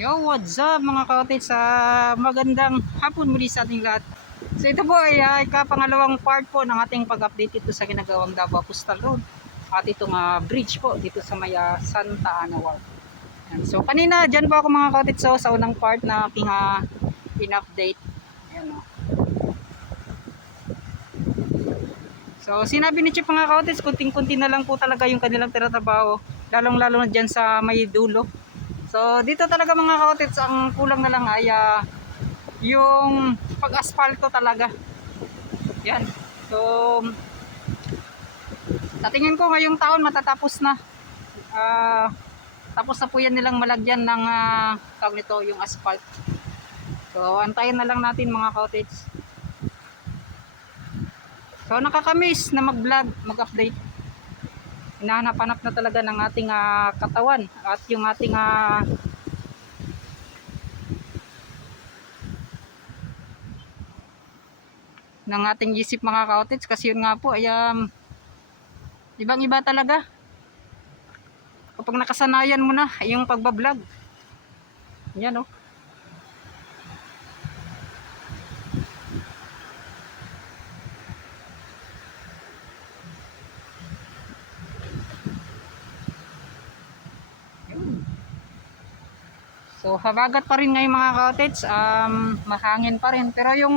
Yo, what's up mga kaotit sa magandang hapon muli sa ating lahat. So ito po ay uh, ikapangalawang part po ng ating pag-update dito sa ginagawang Davao Coastal Road. At itong ah, bridge po dito sa may ah, Santa Ana. Yan. So kanina dyan po ako mga kaotit so, sa unang part na aking ah, in-update. Oh. So sinabi ni Chief mga kaotis, kunting-kunti na lang po talaga yung kanilang tinatrabaho. Lalong-lalo na dyan sa may dulo. So dito talaga mga kaotits, ang kulang na lang ay ah, yung pag-asfalto talaga. Yan. So sa tingin ko ngayong taon matatapos na. Ah, tapos na po yan nilang malagyan ng uh, tawag nito, yung asphalt. So antayin na lang natin mga kaotits. So nakakamiss na mag-vlog, mag-update hinahanap-hanap na talaga ng ating ah, katawan at yung ating ah, ng ating isip mga kaotits kasi yun nga po ay um, ibang iba talaga. Kapag nakasanayan mo na yung pagbablog. Yan oh habagat pa rin ngayon mga cottage, um, mahangin pa rin. Pero yung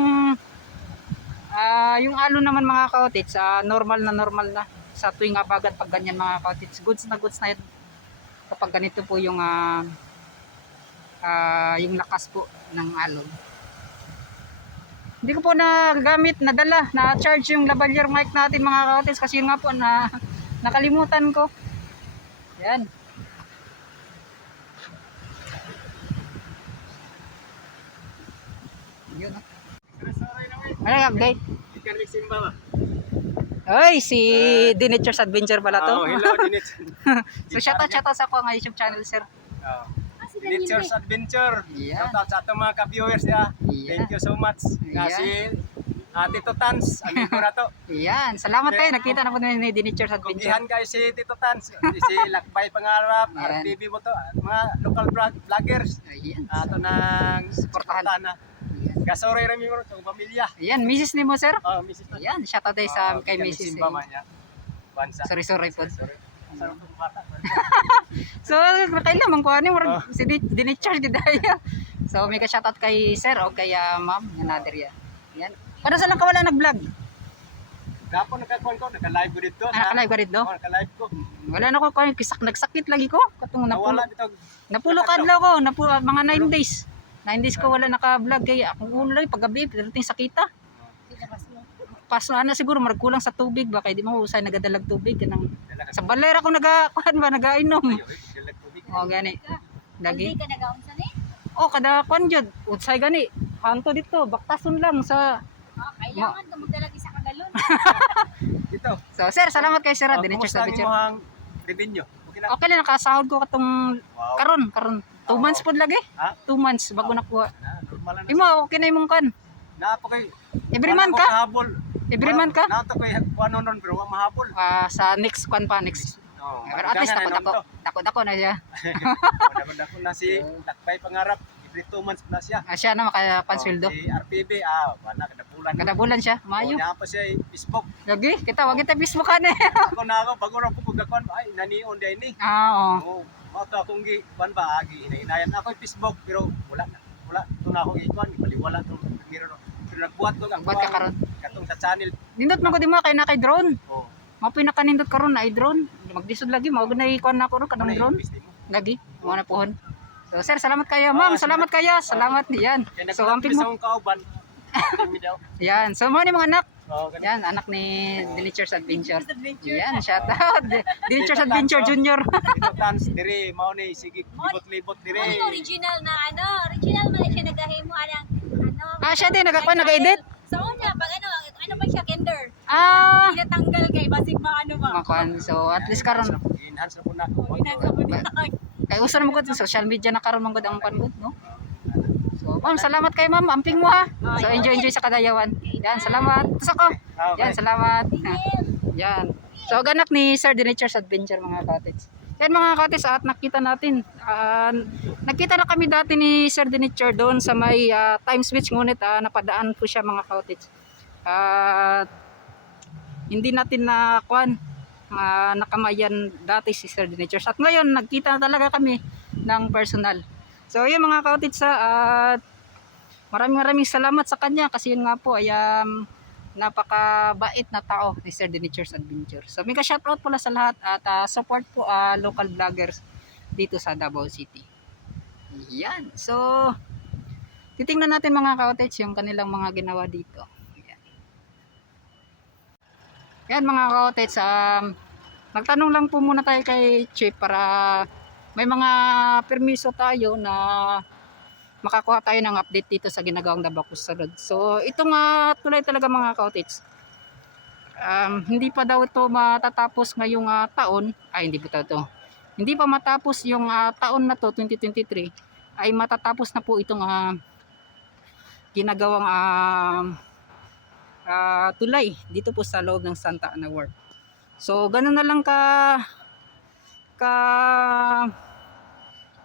ah, yung alo naman mga cottage, ah, normal na normal na sa tuwing habagat pag ganyan mga cottage. Goods na goods na yan kapag ganito po yung ah, ah, yung lakas po ng alon. Hindi ko po nagamit, nadala, na-charge yung lavalier mic natin mga cottage kasi yun nga po na nakalimutan ko. Yan. Yun. oh. Ano yung update? Ikan Simba ba? Ay, si Dinitures Adventure pala to. Oh, hello, Dinit. so, shoutout, shoutout sa ako ang YouTube channel, sir. Oh. Diniture's Adventure. Yeah. Shoutout sa atong mga ka-viewers ya. Yeah. Thank you so much. Nga Yeah. si Ate Tans, amigo na to. Yan, salamat kayo. Nakita na po ni Dinitures Adventure. Kugihan kayo si Tito Tans, si Lakbay Pangarap, Yan. RTV mo to, at mga local vlog, vloggers. Ayan. Ato nang Supportahan. supportahan na. Ayan. Gasore rami mo itong pamilya. Ayan, misis ni mo, sir. Oh, Mrs. Tans. Ayan, shoutout tayo sa Oh, kay misis. Simba man ya. Bansa. Sorry, sorry po. Sorry. Sarap itong bata. So, kailan man ko ano, Oh. si Dinitures gidaya. So, may ka shoutout kay sir o kay ah, ma'am, nga nader yan. Yan. Para sa lang ka wala nag-vlog? Gapon nagkakuan ko, naka-live ko dito. Ah, naka-live ka rin do? Oh, naka-live ko. Wala na ko kisak nagsakit lagi ko. Katong napulo. Nawala dito. Napulo kadlaw ko, napulo mga 9 days. 9 days ko wala naka-vlog kaya ako ulo lang paggabi pagdating sakita. Paso na siguro markulang sa tubig ba kay di mo usay nagadalag tubig kanang sa balera ko naga kuan ba nagainom. Oh gani. Lagi. Hindi ka nagaunsa ni? Oh kada kuan jud usay gani. Hanto dito baktason lang sa Oh, kailangan ka magdalag isa ka galon. Dito. So sir, salamat kay Sir Oh, Adin kumusta ang Picture. imong revenue? Okay na. Okay lang nakasahod ko katong Wow. karon karon 2 months pod lagi. Ha? 2 months bago nakuha. Na, normal na. Imo okay na imong kan. Na po kay. Every month ka? Mahabol. Every month ka? Na to kay kuano non pero wa mahabol. Ah, sa next kwan pa next Oh. Pero at least dako dako dako dako na siya. Wala ko na si Lakbay Pangarap. Every two months na siya. Ah, siya na makapansweldo. Oh, Si RPB ah wala kada bulan. Kada bulan siya, Oh, maayo. niya pa siya Facebook. Lagi, kita wag kita Facebook ka Ako na ako bago ra ko pagkakuan ay nanion day ni. Ah, oo. Oo. Mo to akong gi kuan ba agi inainayan ako Facebook pero wala na. Wala to na ako ikuan baliwala to miro no. Pero nagbuhat ko ang Nagbuhat ka karon? katong sa channel. Nindot man ko di mo kay na kay drone. Oh. Mo pinakanindot karon na ay drone. Magdisod lagi mo na ikuan na ko ro kanang drone. Lagi, mo na pohon. So sir, salamat kayo. Ma'am, Ah, salamat kayo. Salamat yan. So amping mo. Yan. So mo ni mga anak. Oh, ganun. Yan, anak ni Delicious Adventure. Yan, shout out. Delicious Adventure Junior. Dito dance dire mao ni sige libot-libot dire. Ano original na ano, original man siya nagahimo anang ano. Ah, siya din nagakuan nag-edit. Sa una pag ano, ano ba siya kinder? Ah, Tinatanggal kay basig ba ano ba? makuan. So at least karon enhance na po na. kay usa na mo sa social media na karon man gud ang pan gud, no? Ma'am, salamat kay ma'am. Amping mo ha. So, enjoy enjoy sa kadayawan. Yan, salamat. Tapos ako. Yan, salamat. Yan. So, ganak ni Sir Denature's Adventure mga cottage. Yan mga katis at nakita natin. ah, nakita na kami dati ni Sir Dinicher doon sa may ah, time switch ngunit ah, napadaan po siya mga katis. At hindi natin na kwan ah, nakamayan dati si Sir Dinicher. At ngayon nagkita na talaga kami ng personal. So yun mga kautits at maraming maraming salamat sa kanya kasi yun nga po ay um, napakabait na tao ni Sir Dinicher's Adventure. So mega shoutout pala sa lahat at ah, support po ah, local vloggers dito sa Davao City. Yan. So titingnan natin mga kautits yung kanilang mga ginawa dito. Yan. Yan mga kautits, um, magtanong lang po muna tayo kay Chief para may mga permiso tayo na makakuha tayo ng update dito sa ginagawang Dabacus Salud. So, ito nga tulay talaga mga kautits. Um, hindi pa daw ito matatapos ngayong ah, taon. Ay, hindi pa ito. Hindi pa matapos yung ah, taon na to, 2023, ay matatapos na po itong ah, ginagawang ah, ah, tulay dito po sa loob ng Santa Ana Ward. So, ganun na lang ka ka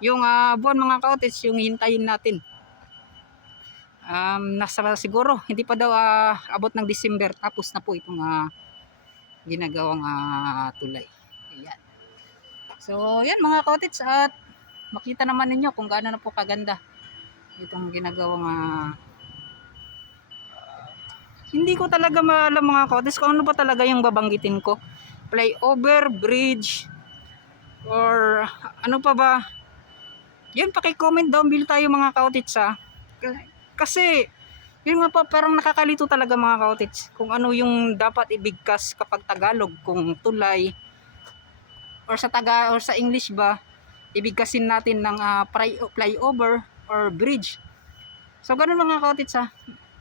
yung ah, buwan mga kautis yung hintayin natin. Um, nasa siguro hindi pa daw ah, abot ng December tapos na po itong ah, ginagawang ah, tulay. Ayan. So yan mga kautis at makita naman ninyo kung gaano na po kaganda itong ginagawang ah, hindi ko talaga maalam mga kautis kung ano pa talaga yung babanggitin ko. Flyover bridge or ano pa ba yan paki-comment down below tayo mga kautits ha K- kasi yun nga pa parang nakakalito talaga mga kautits kung ano yung dapat ibigkas kapag Tagalog kung tulay or sa taga or sa English ba ibigkasin natin ng ah, fly- flyover or bridge. So ganun mga kautits ha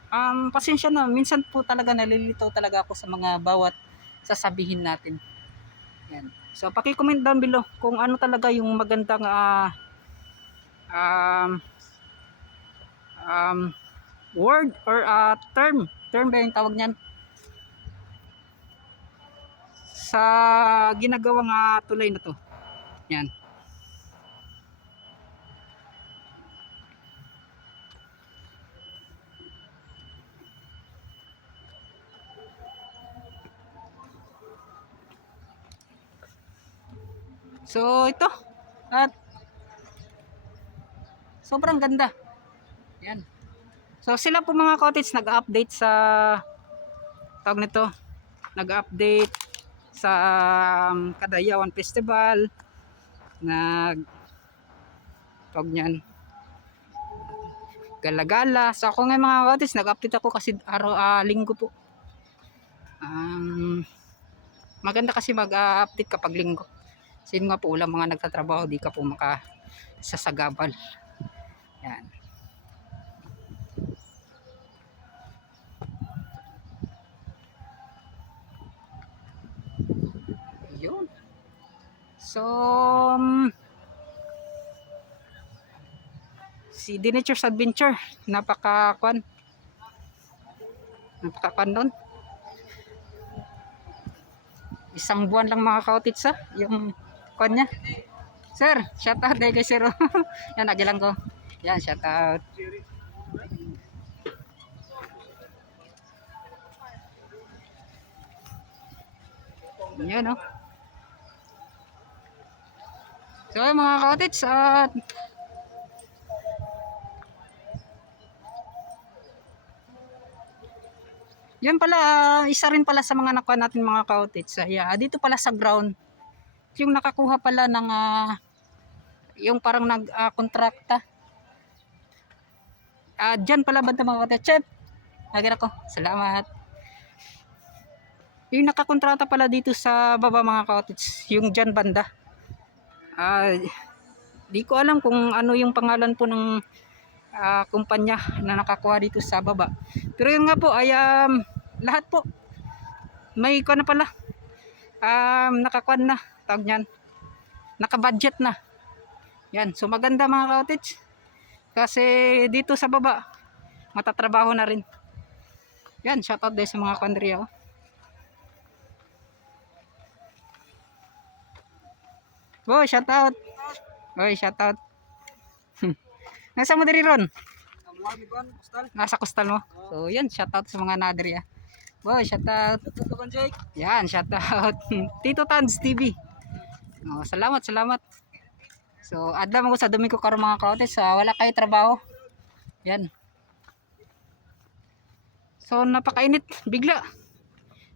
um, pasensya na minsan po talaga nalilito talaga ako sa mga bawat sasabihin natin. Yan. So paki-comment down below kung ano talaga yung magandang ah, um, um, word or ah, term. Term ba yung tawag niyan? Sa ginagawang ah, tulay na to. Yan. So ito. At sobrang ganda. Yan. So sila po mga cottage nag-update sa tawag nito. Nag-update sa um, Kadayawan Festival. Nag tawag niyan. Gala-gala. So ako ngayon mga cottage nag-update ako kasi araw ah, linggo po. Um, maganda kasi mag-update kapag linggo. Kasi nga po ulang mga nagtatrabaho, di ka po maka sasagabal. Yan. Yun. So, um, si Denature's Adventure, napaka kwan. Napaka kwan doon. Isang buwan lang mga kautits ha, yung kwan niya. Sir, shout out dahil kay Sir. Yan, nagilang ko. Yan, shout out. Yan, no? So, ayun, mga kautits, at yan pala, ah, isa rin pala sa mga nakuha natin mga kautits. Ay, ah, dito pala sa ground, yung nakakuha pala ng ah, yung parang nag-kontrakta. Ah, dyan pala banda mga kautits. Chef, nagin ako. Salamat. Yung nakakontrata pala dito sa baba mga kautits, yung dyan banda. Ah, di ko alam kung ano yung pangalan po ng ah, kumpanya na nakakuha dito sa baba. Pero yun nga po ay um, lahat po may kuha na pala. Um, nakakuha na tawag niyan. Naka-budget na. Yan, so maganda mga cottage. Kasi dito sa baba matatrabaho na rin. Yan, shoutout din sa mga kandriya. Oh. Boy, shout out. Boy, shout out. Nasa mo diri ron? Nasa kustal mo. So, yun, shout out sa mga nadiri ah. Boy, shout out. Yan, shout out. Tito Tans TV. Oh, salamat, salamat. So, adlam ako sa dumi ko karon mga kaotes. sa wala kayo trabaho. Yan. So, napakainit. Bigla.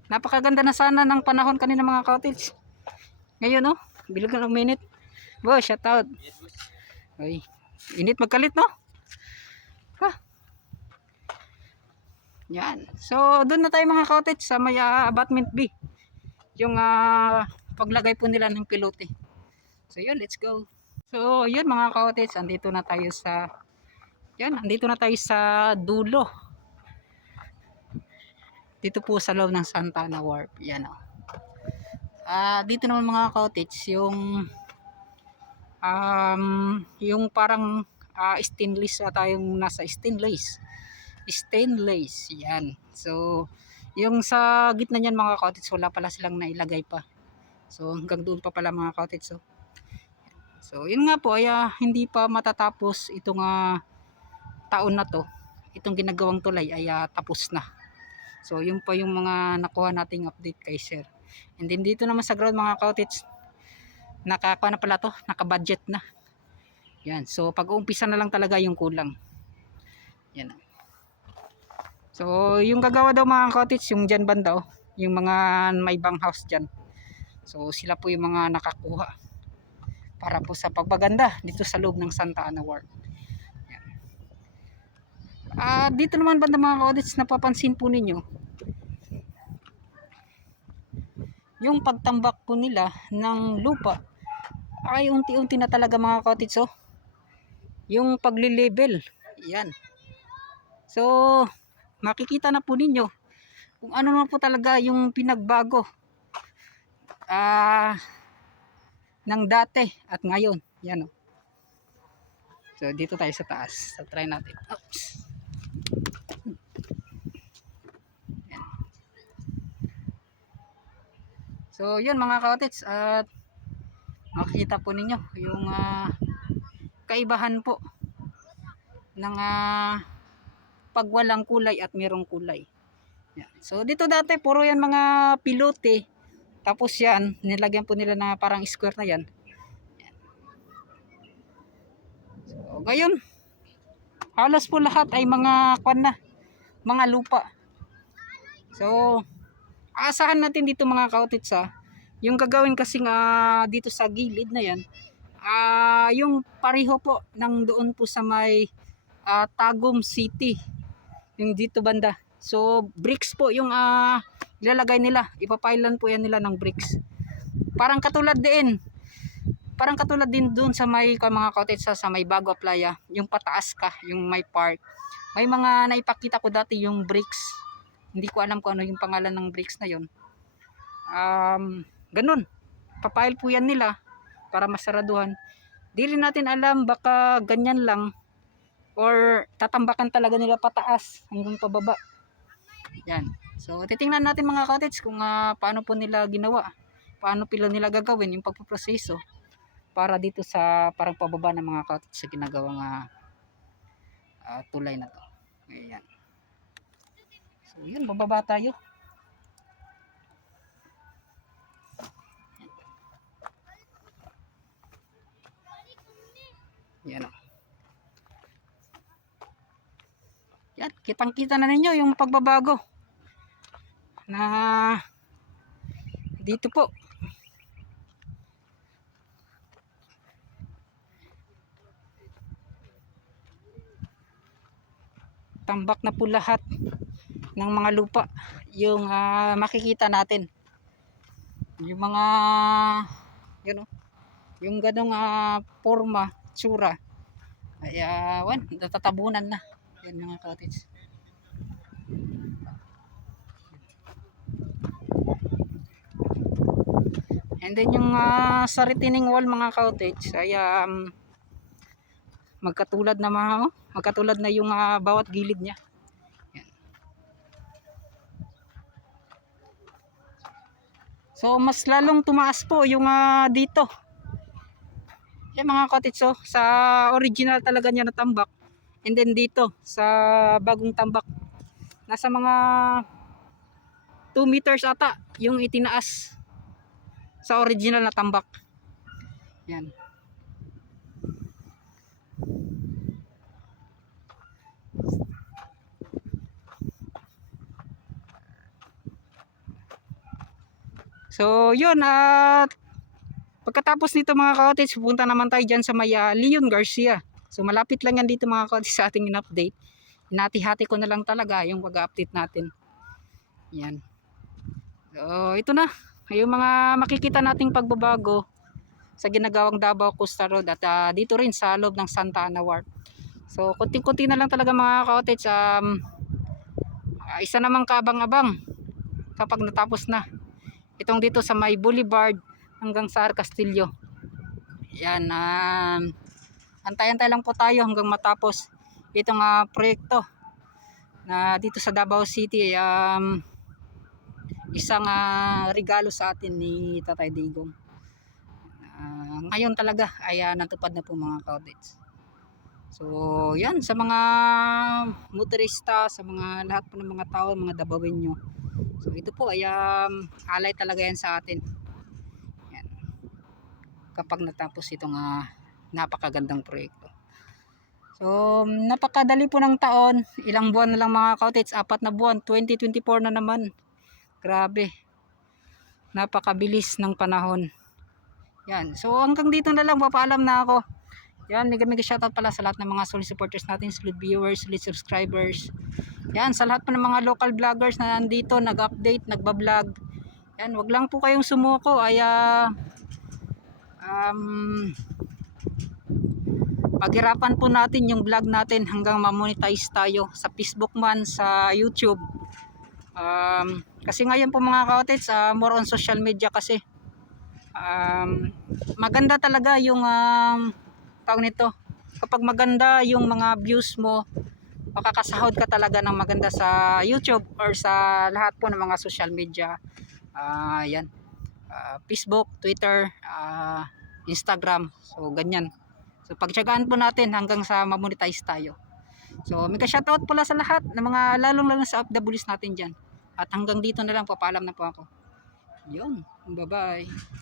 Napakaganda na sana ng panahon kanina mga kaotes. Ngayon, oh. Bilag na ng minute. Boy, shout out. Ay, init magkalit, no? Ha? Yan. So, doon na tayo mga cottage sa may ah, abutment B. Yung ah, paglagay po nila ng pilote. So, yun, let's go. So, yun mga cottage, andito na tayo sa yan, andito na tayo sa dulo. Dito po sa loob ng Santa Ana Wharf. Yan, oh. Ah, dito naman mga cottage, yung um, yung parang ah, stainless ata yung nasa stainless. Stainless, yan. So, yung sa gitna niyan mga cottage, wala pala silang nailagay pa. So, hanggang doon pa pala mga cottage. So, so yun nga po, ay ah, hindi pa matatapos itong ah, taon na to. Itong ginagawang tulay ay ah, tapos na. So, yun pa yung mga nakuha nating update kay sir. And then dito naman sa ground mga cottage, nakakuha na pala to, naka-budget na. Yan, so pag-uumpisa na lang talaga yung kulang. Yan. So, yung gagawa daw mga cottage, yung dyan banda oh, yung mga may bang house dyan. So, sila po yung mga nakakuha para po sa pagbaganda dito sa loob ng Santa Ana Ward. Yan. Ah, dito naman banda mga cottage, napapansin po ninyo, yung pagtambak po nila ng lupa ay unti-unti na talaga mga cottage oh. Yung pagli-level. Yan. So, makikita na po ninyo kung ano na po talaga yung pinagbago ah ng dati at ngayon. Yan oh. So, dito tayo sa taas. So, try natin. Oops. So, yun mga cottage at makikita po ninyo yung ah, kaibahan po ng ah, pag walang kulay at merong kulay. Yan. So dito dati puro yan mga pilote. Tapos yan, nilagyan po nila na parang square na yan. So ngayon, halos po lahat ay mga kwan na, mga lupa. So aasahan natin dito mga kautit sa yung gagawin kasi nga dito sa gilid na yan ah yung pareho po ng doon po sa may ah, Tagum City yung dito banda so bricks po yung ah, ilalagay nila ipapailan po yan nila ng bricks. Parang katulad din. Parang katulad din doon sa may mga cottage sa, may bago playa. Yung pataas ka yung may park may mga naipakita ko dati yung bricks. Hindi ko alam kung ano yung pangalan ng bricks na yon um, ganun. Papail po yan nila para masaraduhan. Di rin natin alam baka ganyan lang. Or tatambakan talaga nila pataas hanggang pababa. Yan so titingnan natin mga cottage kung ah, paano po nila ginawa paano pila nila gagawin yung pagpuproseso para dito sa parang pababa ng mga cottage sa ginagawang ah, tulay na to ayan so yun bababa tayo Yan o. Yan, kitang-kita na ninyo yung pagbabago. Na dito po. Tambak na po lahat ng mga lupa. Yung ah, makikita natin. Yung mga yun o, yung ganong ah, forma tsura. Ay uh, wan, natatabunan na. Yan mga cottage and then yung uh, sa retaining wall mga cottage ay um, magkatulad na mga oh, magkatulad na yung ah, bawat gilid niya yan. so mas lalong tumaas po yung ah, dito Yan mga cottage so, sa original talaga niya na tambak. And then dito, sa bagong tambak, nasa mga 2 meters ata yung itinaas sa original na tambak. Yan. So, yun at pagkatapos nito mga cottage, pupunta naman tayo dyan sa may ah, Leon Garcia. So, malapit lang yan dito mga cottage sa ating in-update. Hinati-hati ko na lang talaga yung pag-update natin. Yan. So, ito na. Yung mga makikita nating pagbabago sa ginagawang Davao Costa Road at ah, dito rin sa loob ng Santa Ana Ward. So, kunting-kunti na lang talaga mga cottage. Um, ah, isa namang kaabang-abang kapag natapos na itong dito sa may boulevard hanggang sa Castillo yan um, antay-antay lang po tayo hanggang matapos itong ah, proyekto na dito sa Davao City um, isang ah, regalo sa atin ni Tatay Digong Ah, ngayon talaga ay ah, natupad na po mga cottage so yan sa mga motorista sa mga lahat po ng mga tao mga Davaoenyo So ito po ay um, alay talaga yan sa atin. Yan. Kapag natapos itong ah, napakagandang proyekto. So napakadali po ng taon. Ilang buwan na lang mga cottage. Apat na buwan. 2024 na naman. Grabe. Napakabilis ng panahon. Yan. So hanggang dito na lang. Papaalam na ako. Yan, mega mega shoutout pala sa lahat ng mga solid supporters natin, solid viewers, solid subscribers. Yan, sa lahat po ng mga local vloggers na nandito, nag-update, nagbablog. Yan, wag lang po kayong sumuko. Ay, ah, um, paghirapan po natin yung vlog natin hanggang ma-monetize tayo sa Facebook man, sa YouTube. Um, kasi ngayon po mga cottage, ah, more on social media kasi. Um, maganda talaga yung um, tawag nito. Kapag maganda yung mga views mo, makakasahod ka talaga ng maganda sa YouTube or sa lahat po ng mga social media. Ah, yan. Ah, Facebook, Twitter, ah, Instagram. So, ganyan. So, pagtyagaan po natin hanggang sa ma-monetize tayo. So, mega shoutout pala sa lahat ng mga lalong-lalong sa OFWs natin dyan. At hanggang dito na lang, papaalam na po ako. Yun. Bye-bye.